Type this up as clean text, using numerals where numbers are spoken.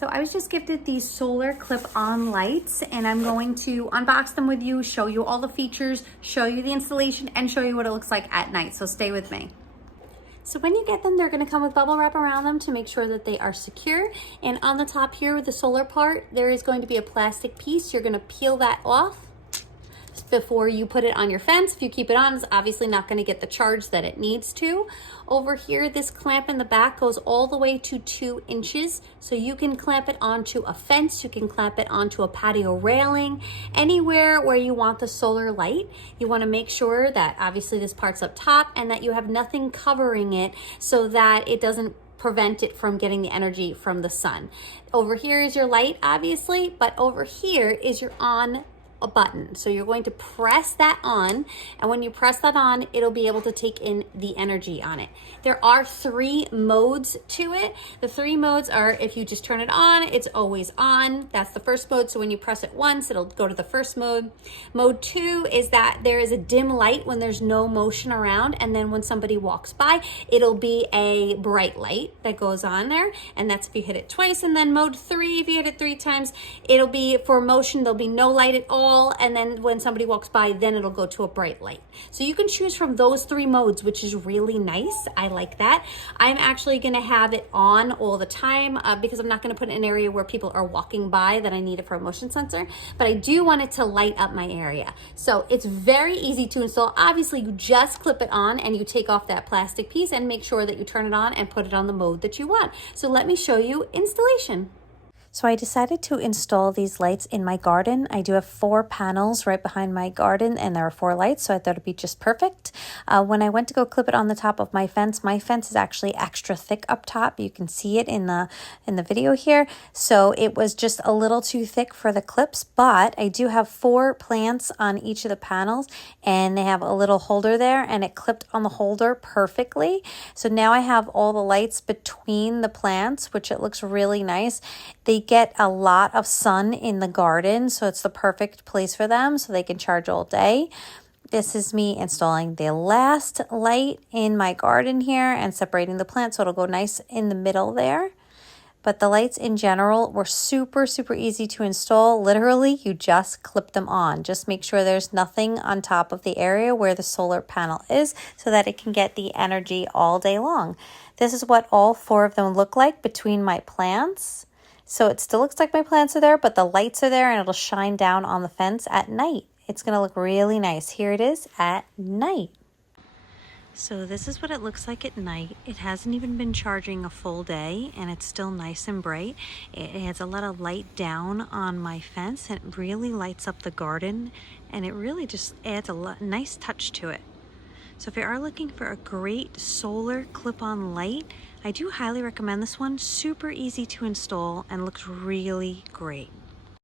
So I was just gifted these solar clip-on lights, and I'm going to unbox them with you, show you all the features, show you the installation, and show you what it looks like at night. So stay with me. So when you get them, they're going to come with bubble wrap around them to make sure that they are secure. And on the top here with the solar part, there is going to be a plastic piece. You're going to peel that off before you put it on your fence. If you keep it on, it's obviously not going to get the charge that it needs to. Over here, this clamp in the back goes all the way to 2 inches. So you can clamp it onto a fence, you can clamp it onto a patio railing, anywhere where you want the solar light. You want to make sure that obviously this part's up top and that you have nothing covering it so that it doesn't prevent it from getting the energy from the sun. Over here is your light, obviously, but over here is your on a button. So you're going to press that on, and when you press that on, it'll be able to take in the energy on it. There are 3 modes to it. The 3 modes are, if you just turn it on, it's always on. That's the first mode. So when you press it once, it'll go to the first mode. Mode 2 is that there is a dim light when there's no motion around, and then when somebody walks by, it'll be a bright light that goes on there, and that's if you hit it twice. And then mode 3, if you hit it 3 times, it'll be for motion, there'll be no light at all, and then when somebody walks by, then it'll go to a bright light. So you can choose from those 3 modes, which is really nice. I like that. I'm actually going to have it on all the time because I'm not going to put it in an area where people are walking by that I need it for a motion sensor, but I do want it to light up my area. So it's very easy to install. Obviously, you just clip it on and you take off that plastic piece and make sure that you turn it on and put it on the mode that you want. So let me show you installation. So I decided to install these lights in my garden. I do have 4 panels right behind my garden, and there are 4 lights, so I thought it'd be just perfect. When I went to go clip it on the top of my fence is actually extra thick up top. You can see it in the video here. So it was just a little too thick for the clips, but I do have 4 plants on each of the panels, and they have a little holder there, and it clipped on the holder perfectly. So now I have all the lights between the plants, which it looks really nice. They get a lot of sun in the garden, so it's the perfect place for them so they can charge all day. This is me installing the last light in my garden here and separating the plants so it'll go nice in the middle there. But the lights in general were super, super easy to install. Literally, you just clip them on. Just make sure there's nothing on top of the area where the solar panel is so that it can get the energy all day long. This is what all 4 of them look like between my plants. So it still looks like my plants are there, but the lights are there and it'll shine down on the fence at night. It's going to look really nice. Here it is at night. So this is what it looks like at night. It hasn't even been charging a full day and it's still nice and bright. It has a lot of light down on my fence and it really lights up the garden, and it really just adds a nice touch to it. So if you are looking for a great solar clip-on light, I do highly recommend this one. Super easy to install and looks really great.